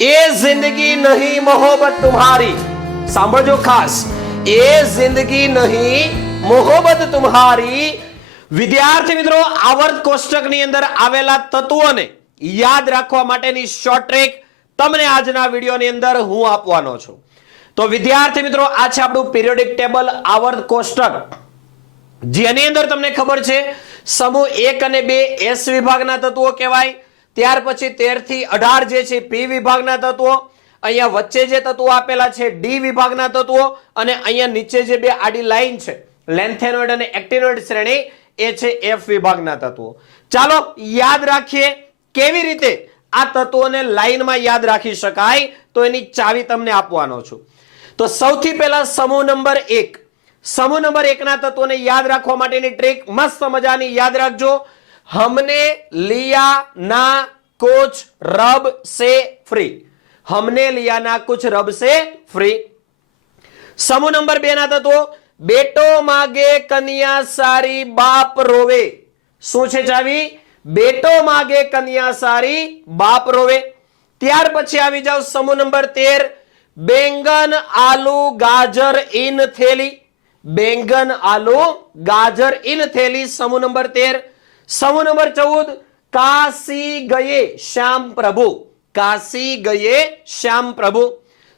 એ જિંદગી નહીં મોહબ્બત તુમ્હારી, સાંભળજો ખાસ, એ જિંદગી નહીં મોહબ્બત તુમ્હારી. વિદ્યાર્થી મિત્રો, આવર્ત કોષ્ટકની અંદર આવેલા તત્વોને યાદ રાખવા માટેની શોર્ટ ટ્રેક તમને આજના વિડીયોની અંદર હું આપવાનો છું. તો વિદ્યાર્થી મિત્રો, આ છે આપણું પિરિયોડિક ટેબલ આવર્ત કોષ્ટક, જેની અંદર તમને ખબર છે સમૂહ 1 અને 2 એસ વિભાગના તત્વો કહેવાય. ત્યાર પછી 13 થી 18 જે છે પી વિભાગના તત્વો, અહીંયા વચ્ચે જે તત્વો આપેલા છે ડી વિભાગના તત્વો, અને અહીંયા નીચે જે બે આડી લાઈન છે લેન્થેનોઇડ અને એક્ટિનોઇડ શ્રેણી, એ છે એફ વિભાગના તત્વો. ચાલો યાદ રાખીએ કેવી રીતે આ તત્વોને લાઈનમાં યાદ રાખી શકાય, તો એની ચાવી તમને આપવાનો છું. તો સૌથી પહેલા સમૂહ નંબર 1, સમૂહ નંબર 1 ના તત્વોને યાદ રાખવા માટેની ટ્રીક મસ્ત મજાની યાદ રાખજો. हमने लिया ना कुछ रब से फ्री, हमने लिया ना कुछ रब से फ्री. समूह नंबर 2 ના તત્વો, બેટો માગે કન્યા સારી બાપ રોવે. શું છે ચાવી? બેટો માગે કન્યા સારી બાપ રોવે. ત્યાર પછી આવી જાવ સમૂહ નંબર 13, બેંગન આલુ ગાજર ઇન થેલી, બેંગન આલુ ગાજર ઇન થેલી, સમૂહ નંબર 13. समूह नंबर 14, काशी गए श्याम प्रभु, काशी गए श्याम प्रभु.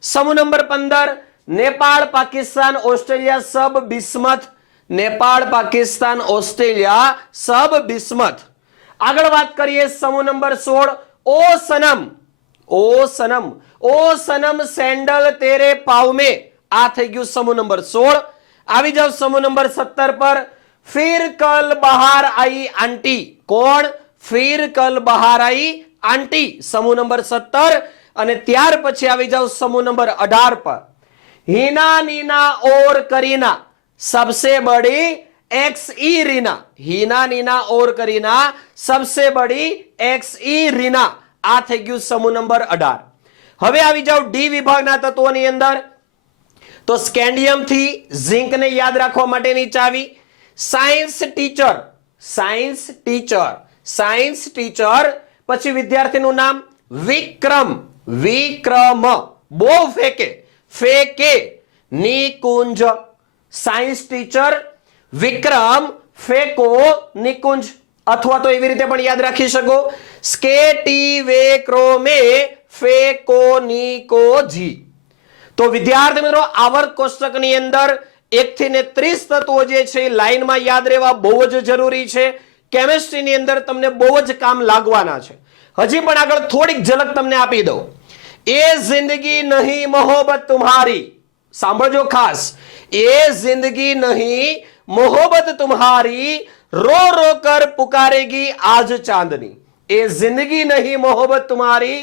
समूह नंबर 15, नेपाल पाकिस्तान ऑस्ट्रेलिया सब बिस्मत, नेपाल पाकिस्तान ऑस्ट्रेलिया सब बिस्मत. આગળ વાત કરીએ સમૂહ નંબર 16, ओ सनम, ओ सनम, ओ सनम सैंडल तेरे पाव में. આ થઈ ગયું સમૂહ નંબર 16. આવી જાવ સમૂહ નંબર 17 પર, फिर कल बाहर आई आंटी. कौन? फिर कल बाहर आई आंटी, समूह नंबर 17. અને ત્યાર પછી આવી જાવ સમૂહ નંબર 18 પર, हीना नीना और करीना सबसे बड़ी एक्स ई रीना, हीना नीना और करीना सबसे बड़ी एक्स ई रीना. આ થઈ ગયું સમૂહ નંબર 18. હવે આવી જાવ ડી વિભાગના તત્વોની અંદર. તો સ્કેન્ડિયમ થી ઝિંક ને યાદ રાખવા માટેની ચાવી, science teacher, science teacher, science teacher. પછી વિદ્યાર્થીનું નામ વિક્રમ, વિક્રમ, બો ફેકે, ફેકે, નિકુંજ. સાયન્સ ટીચર વિક્રમ ફેકો નિકુંજ. અથવા તો એવી રીતે પણ યાદ રાખી શકો, સ્કેટી વેક્રોમે ફેકો નિકોજી. તો વિદ્યાર્થી મિત્રો, આવર્ત કોષ્ટકની અંદર 1 થી 30 તત્વો જે છે લાઈનમાં યાદ રહેવા બહુ જ જરૂરી છે. કેમિસ્ટ્રીની અંદર તમને બહુ જ કામ લાગવાના છે. હજી પણ આગળ થોડીક ઝલક તમને આપી દઉં. એ જિંદગી નહીં મોહબ્બત તુમ્હારી, સાંભળજો ખાસ, એ જિંદગી નહીં મોહબ્બત તુમ્હારી, રો રો કર પુકારેગી આજ ચાંદની. એ જિંદગી નહીં મોહબ્બત તુમ્હારી,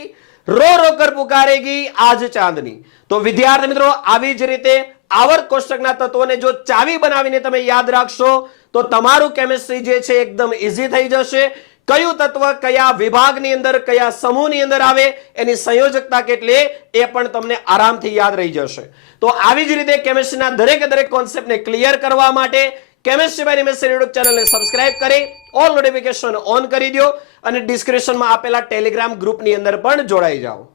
રો રો કર પુકારેગી આજ ચાંદની. તો વિદ્યાર્થી મિત્રો, આવી જ રીતે આવર્ત કોષ્ટકના તત્વોને જો ચાવી બનાવીને તમે યાદ રાખશો તો તમારું કેમિસ્ટ્રી જે છે એકદમ ઈઝી થઈ જશે. કયું તત્વ કયા વિભાગની અંદર કયા સમૂહની અંદર આવે, એની સંયોજકતા કેટલી, એ પણ તમને આરામથી યાદ રહી જશે. તો આવી જ રીતે કેમિસ્ટ્રીના દરેક કોન્સેપ્ટને ક્લિયર કરવા માટે કેમિસ્ટ્રી બાય નિમેશ યુટ્યુબ ચેનલને સબસ્ક્રાઇબ કરી ઓલ નોટિફિકેશન ઓન કરી દો, અને ડિસ્ક્રિપ્શનમાં આપેલા ટેલિગ્રામ ગ્રુપની અંદર પણ જોડાઈ જાઓ.